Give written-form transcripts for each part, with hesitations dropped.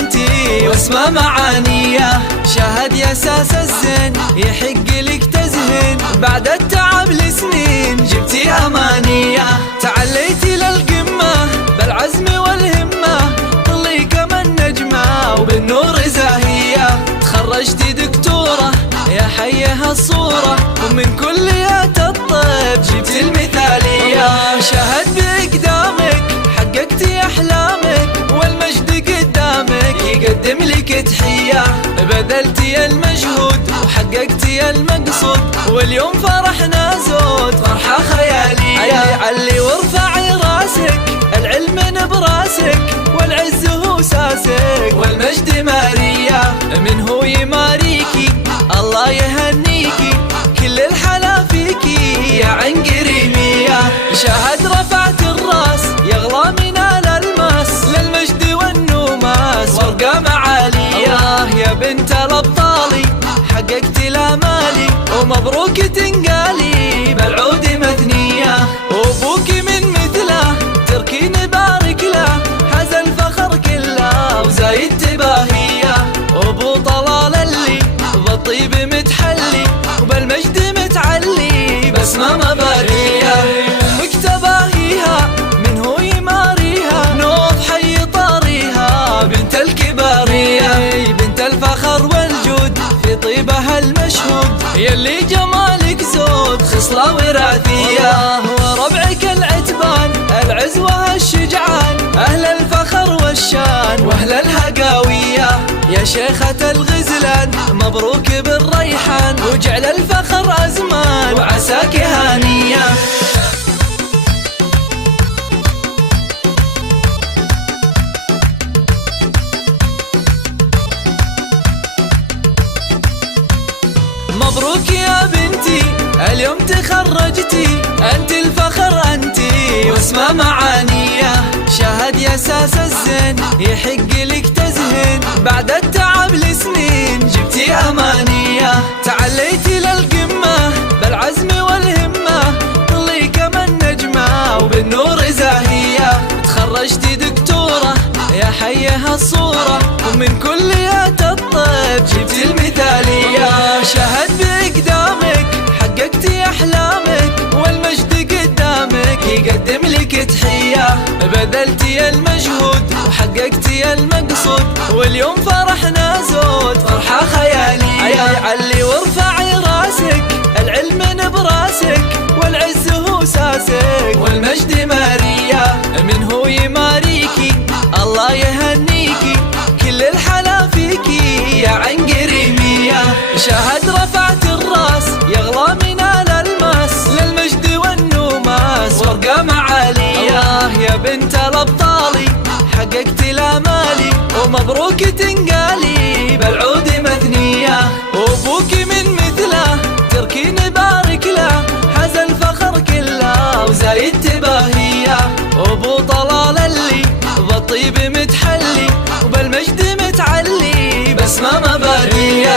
انتي واسمى معانيه. شاهد يا ساس الزين يحق لك تزهين، بعد التعب لسنين جبتي امانيه. تعليتي للقمه بالعزم والهمه، طلي كما النجمه وبالنور زاهيه. تخرجتي دكتوره يا حيها الصوره، ومن كليات الطب جبتي المثاليه. شاهد باقدامك حققتي احلامك، والمجد قدامك يقدم لك تحيه. بذلتي المجهود وحققتي المقصود، واليوم فرحنا زود فرحه خياليه. علي وارفعي راسك العلم براسك، والعز هو ساسك والمجد ماريه. من هو يماريكي الله يهنيكي، كل الحلا فيكي يا عين قريميه. شاهد رفعت الراس يغلى من الالماس، للمجد والنوماس وارقى معاليه. يا بنت الابطالي حققتي الامالي، ومبروك تنقالي بالعود مثنيه. وابوك من مثله تركي نبارك له، حاز الفخر كله وزايد تباهيه. وابو طلال اللي بالطيب متحلي، وبالمجد متعلي بسمه مباريه. مكتباهيها من هو يماريها، نوف حي طاريها بنت الكباريه. بنت الفخر والجود في طيبها المشهود، يلي جمالك زود خصله وراثيه. وربعك العتبان العزوه الشجعان، اهل الفخر والشان واهل الهقاويه. يا شيخة الغزلان مبروك بالريحان، وجعل الفخر ازمان وعساك هانيه. مبروك يا بنتي اليوم تخرجتي، انت الفخر انتي واسمى معانيه. شاهد يا ساس الزين يحق لك تزهين، بعد التعب لسنين جبتي امانيه. تعليتي للقمه بالعزم والهمه، طلي كما النجمه وبالنور زاهيه. تخرجتي دكتوره يا حيها الصوره، ومن كليات الطب جبتي المثاليه. شاهد باقدامك حققتي احلامك، والمجد قدامك يقدم لك تحيه. بذلتي المجهود وحققتي المقصود، واليوم فرحنا زود فرحه خياليه. علي وارفعي راسك العلم براسك، والعز هو ساسك والمجد ماريه. من هو يماريكي الله يهنيكي، كل الحلا فيكي يا عين قريميه. شاهد رفعت الراس يغلى من الالماس، للمجد والنوماس وارقى معاليه. يا بنت الابطالي حققتي الامالي، ومبروك تنقالي بالعود مثنيه. وابوك من مثله تركي نبارك له، حاز الفخر كله وزايد تباهيه. وابو طلال اللي بالطيب متحلي، وبالمجد متعلي بسمه مباريه.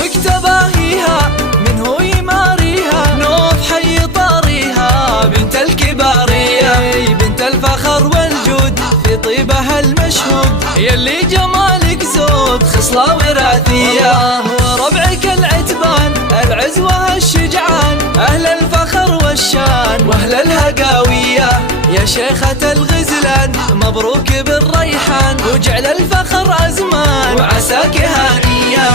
مكتباهيها من هو يماريها، نوف حي طاريها بنت الكباريه. بنت الفخر والجود في طيبها المشهود، يلي جمالك زود خصله وراثيه. وربعك العتبان العزوه الشجعان، اهل الفخر والشان واهل الهقاويه. يا شيخة الغزلان مبروك بالريحان، وجعل الفخر ازمان وعساك هانيه.